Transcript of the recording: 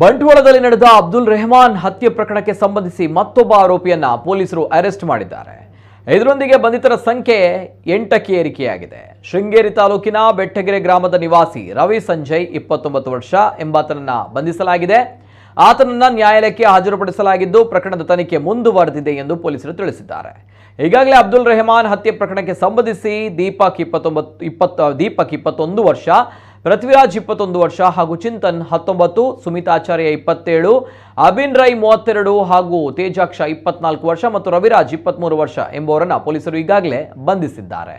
ಬಂಟ್ವಾಳದಲ್ಲಿ ನಡೆದ ಅಬ್ದುಲ್ ರೆಹಮಾನ್ ಹತ್ಯೆ ಪ್ರಕರಣಕ್ಕೆ ಸಂಬಂಧಿಸಿ ಮತ್ತೊಬ್ಬ ಆರೋಪಿಯನ್ನ ಪೊಲೀಸರು ಅರೆಸ್ಟ್ ಮಾಡಿದ್ದಾರೆ. ಇದರೊಂದಿಗೆ ಬಂಧಿತರ ಸಂಖ್ಯೆ 8ಕ್ಕೆ ಏರಿಕೆಯಾಗಿದೆ. ಶೃಂಗೇರಿ ತಾಲೂಕಿನ ಬೆಟ್ಟಗೆರೆ ಗ್ರಾಮದ ನಿವಾಸಿ ರವಿ ಸಂಜಯ್ 29 ವರ್ಷ ಎಂಬಾತನನ್ನ ಬಂಧಿಸಲಾಗಿದೆ. ಆತನನ್ನ ನ್ಯಾಯಾಲಯಕ್ಕೆ ಹಾಜರುಪಡಿಸಲಾಗಿದ್ದು ಪ್ರಕರಣದ ತನಿಖೆ ಮುಂದುವರೆದಿದೆ ಎಂದು ಪೊಲೀಸರು ತಿಳಿಸಿದ್ದಾರೆ. ಈಗಾಗಲೇ ಅಬ್ದುಲ್ ರೆಹಮಾನ್ ಹತ್ಯೆ ಪ್ರಕರಣಕ್ಕೆ ಸಂಬಂಧಿಸಿ ದೀಪಕ್ 21 ವರ್ಷ, ಪೃಥ್ವಿರಾಜ್ 21 ವರ್ಷ ಹಾಗೂ ಚಿಂತನ್ 19, ಸುಮಿತಾಚಾರ್ಯ 27, ಅಬಿನ್ ರೈ 32 ಹಾಗೂ ತೇಜಾಕ್ಷ 24 ವರ್ಷ ಮತ್ತು ರವಿರಾಜ್ 23 ವರ್ಷ ಎಂಬುವರನ್ನ ಪೊಲೀಸರು ಈಗಾಗಲೇ ಬಂಧಿಸಿದ್ದಾರೆ.